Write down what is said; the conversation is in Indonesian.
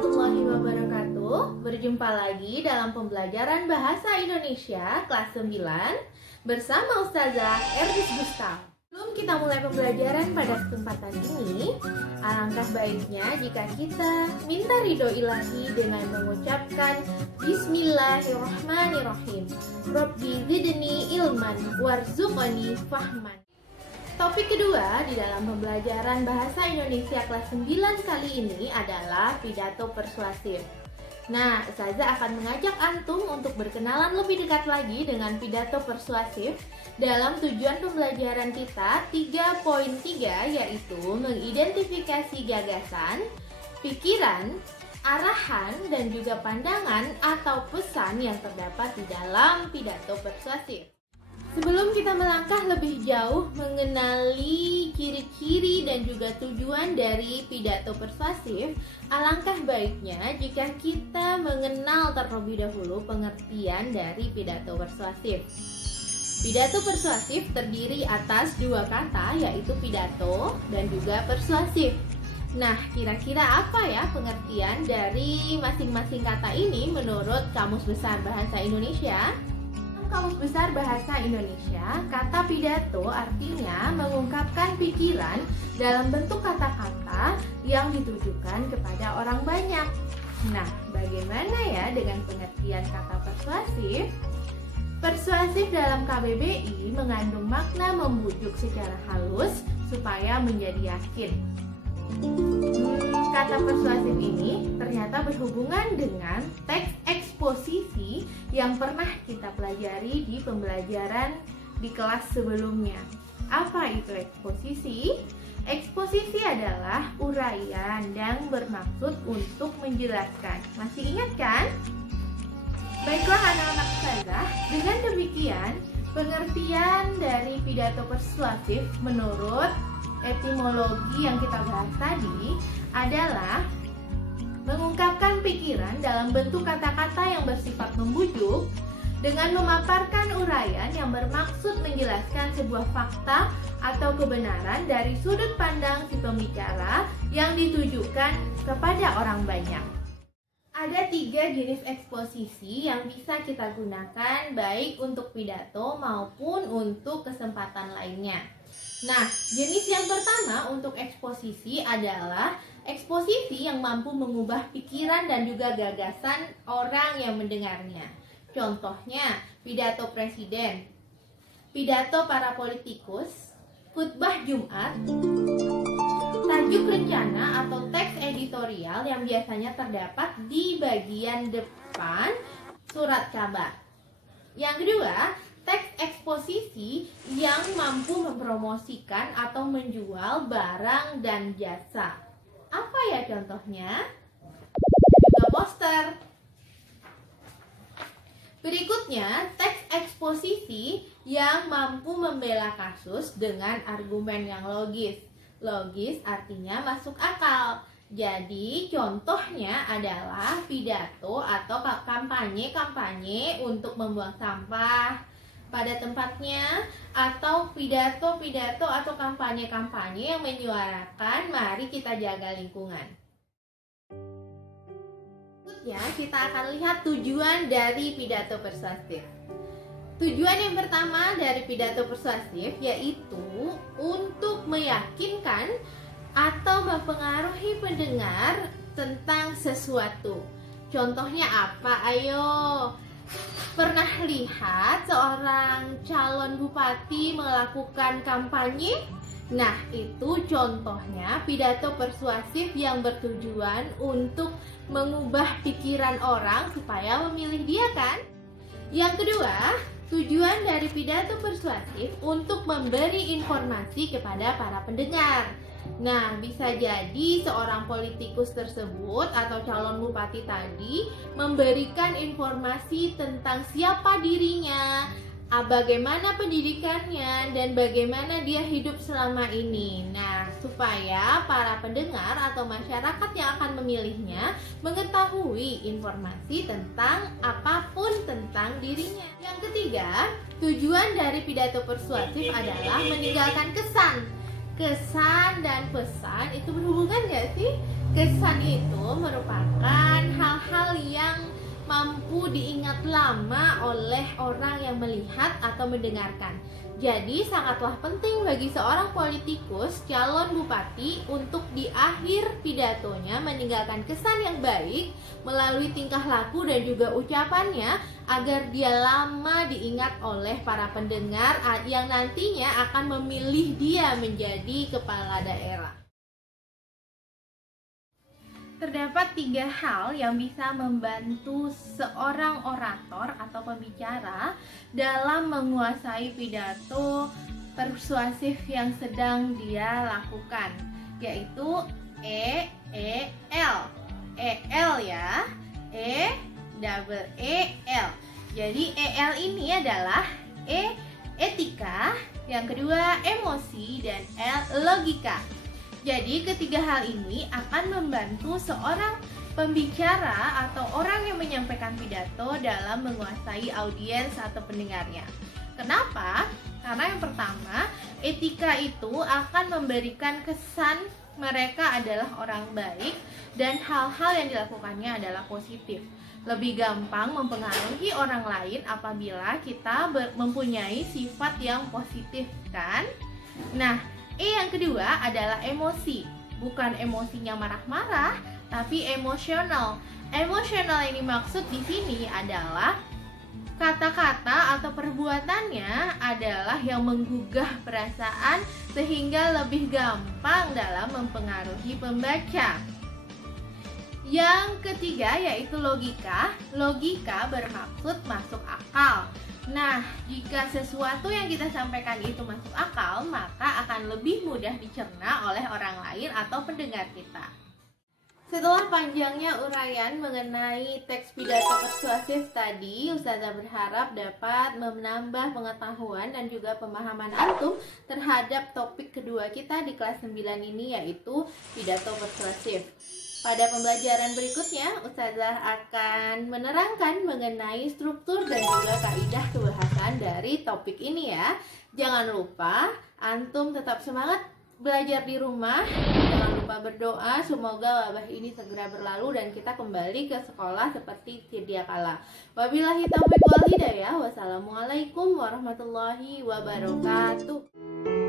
warahmatullahi wabarakatuh. Berjumpa lagi dalam pembelajaran Bahasa Indonesia kelas 9 bersama Ustazah Erdis Gustal. Sebelum kita mulai pembelajaran pada kesempatan ini, alangkah baiknya jika kita minta ridho ilahi dengan mengucapkan Bismillahirrahmanirrahim. Rabbi zidni ilman warzuqni fahman. Topik kedua di dalam pembelajaran Bahasa Indonesia kelas 9 kali ini adalah pidato persuasif. Nah, Ustazah akan mengajak antum untuk berkenalan lebih dekat lagi dengan pidato persuasif dalam tujuan pembelajaran kita 3.3, yaitu mengidentifikasi gagasan, pikiran, arahan, dan juga pandangan atau pesan yang terdapat di dalam pidato persuasif. Sebelum kita melangkah lebih jauh mengenali ciri-ciri dan juga tujuan dari pidato persuasif, alangkah baiknya jika kita mengenal terlebih dahulu pengertian dari pidato persuasif. Pidato persuasif terdiri atas dua kata, yaitu pidato dan juga persuasif. Nah, kira-kira apa ya pengertian dari masing-masing kata ini menurut Kamus Besar Bahasa Indonesia? Kamus Besar Bahasa Indonesia, kata pidato artinya mengungkapkan pikiran dalam bentuk kata-kata yang ditujukan kepada orang banyak. Nah, bagaimana ya dengan pengertian kata persuasif? Persuasif dalam KBBI mengandung makna membujuk secara halus supaya menjadi yakin. Kata persuasif ini ternyata berhubungan dengan teks eksposisi yang pernah kita pelajari di pembelajaran di kelas sebelumnya. Apa itu eksposisi? Eksposisi adalah uraian yang bermaksud untuk menjelaskan. Masih ingat kan? Baiklah anak-anak Ustazah, dengan demikian pengertian dari pidato persuasif menurut etimologi yang kita bahas tadi adalah mengungkapkan pikiran dalam bentuk kata-kata yang bersifat membujuk dengan memaparkan uraian yang bermaksud menjelaskan sebuah fakta atau kebenaran dari sudut pandang si pembicara yang ditujukan kepada orang banyak. Ada 3 jenis eksposisi yang bisa kita gunakan baik untuk pidato maupun untuk kesempatan lainnya. Nah, jenis yang pertama untuk eksposisi adalah eksposisi yang mampu mengubah pikiran dan juga gagasan orang yang mendengarnya. Contohnya, pidato presiden, pidato para politikus, khutbah Jumat, tajuk rencana atau teks editorial yang biasanya terdapat di bagian depan surat kabar. Yang kedua, teks eksposisi yang mampu mempromosikan atau menjual barang dan jasa. Apa ya contohnya? Juga poster. Berikutnya, teks eksposisi yang mampu membela kasus dengan argumen yang logis. Logis artinya masuk akal. Jadi contohnya adalah pidato atau kampanye untuk membuang sampah pada tempatnya, atau pidato-pidato atau kampanye-kampanye yang menyuarakan mari kita jaga lingkungan. Selanjutnya kita akan lihat tujuan dari pidato persuasif. Tujuan yang pertama dari pidato persuasif yaitu untuk meyakinkan atau mempengaruhi pendengar tentang sesuatu. Contohnya apa? Ayo. Pernah lihat seorang calon bupati melakukan kampanye? Nah, itu contohnya pidato persuasif yang bertujuan untuk mengubah pikiran orang supaya memilih dia kan? Yang kedua, tujuan dari pidato persuasif untuk memberi informasi kepada para pendengar. Nah, bisa jadi seorang politikus tersebut atau calon bupati tadi memberikan informasi tentang siapa dirinya, bagaimana pendidikannya, dan bagaimana dia hidup selama ini. Nah, supaya para pendengar atau masyarakat yang akan memilihnya mengetahui informasi tentang apapun tentang dirinya. Yang ketiga, tujuan dari pidato persuasif adalah meninggalkan kesan. Kesan dan pesan itu berhubungan nggak sih? Kesan itu merupakan hal-hal yang mampu diingat lama oleh orang yang melihat atau mendengarkan. Jadi sangatlah penting bagi seorang politikus calon bupati untuk di akhir pidatonya meninggalkan kesan yang baik melalui tingkah laku dan juga ucapannya agar dia lama diingat oleh para pendengar yang nantinya akan memilih dia menjadi kepala daerah. Terdapat 3 hal yang bisa membantu seorang orator atau pembicara dalam menguasai pidato persuasif yang sedang dia lakukan, yaitu L ya, double L. Jadi L ini adalah etika, yang kedua emosi, dan L logika. Jadi ketiga hal ini akan membantu seorang pembicara atau orang yang menyampaikan pidato dalam menguasai audiens atau pendengarnya. Kenapa? Karena yang pertama, etika itu akan memberikan kesan mereka adalah orang baik dan hal-hal yang dilakukannya adalah positif. Lebih gampang mempengaruhi orang lain apabila kita mempunyai sifat yang positif, kan? Nah, yang kedua adalah emosi. Bukan emosinya marah-marah, tapi emosional. Emosional yang dimaksud di sini adalah kata-kata atau perbuatannya adalah yang menggugah perasaan sehingga lebih gampang dalam mempengaruhi pembaca. Yang ketiga yaitu logika. Logika bermaksud masuk akal. Nah, jika sesuatu yang kita sampaikan itu masuk akal, maka akan lebih mudah dicerna oleh orang lain atau pendengar kita. Setelah panjangnya uraian mengenai teks pidato persuasif tadi, Ustazah berharap dapat menambah pengetahuan dan juga pemahaman antum terhadap topik kedua kita di kelas 9 ini, yaitu pidato persuasif. Pada pembelajaran berikutnya, Ustazah akan menerangkan mengenai struktur dan juga kaidah kebahasan dari topik ini ya. Jangan lupa, antum tetap semangat belajar di rumah. Jangan lupa berdoa, semoga wabah ini segera berlalu dan kita kembali ke sekolah seperti sedia kala. Wabillahi taufiq wal hidayah. Wassalamualaikum warahmatullahi wabarakatuh.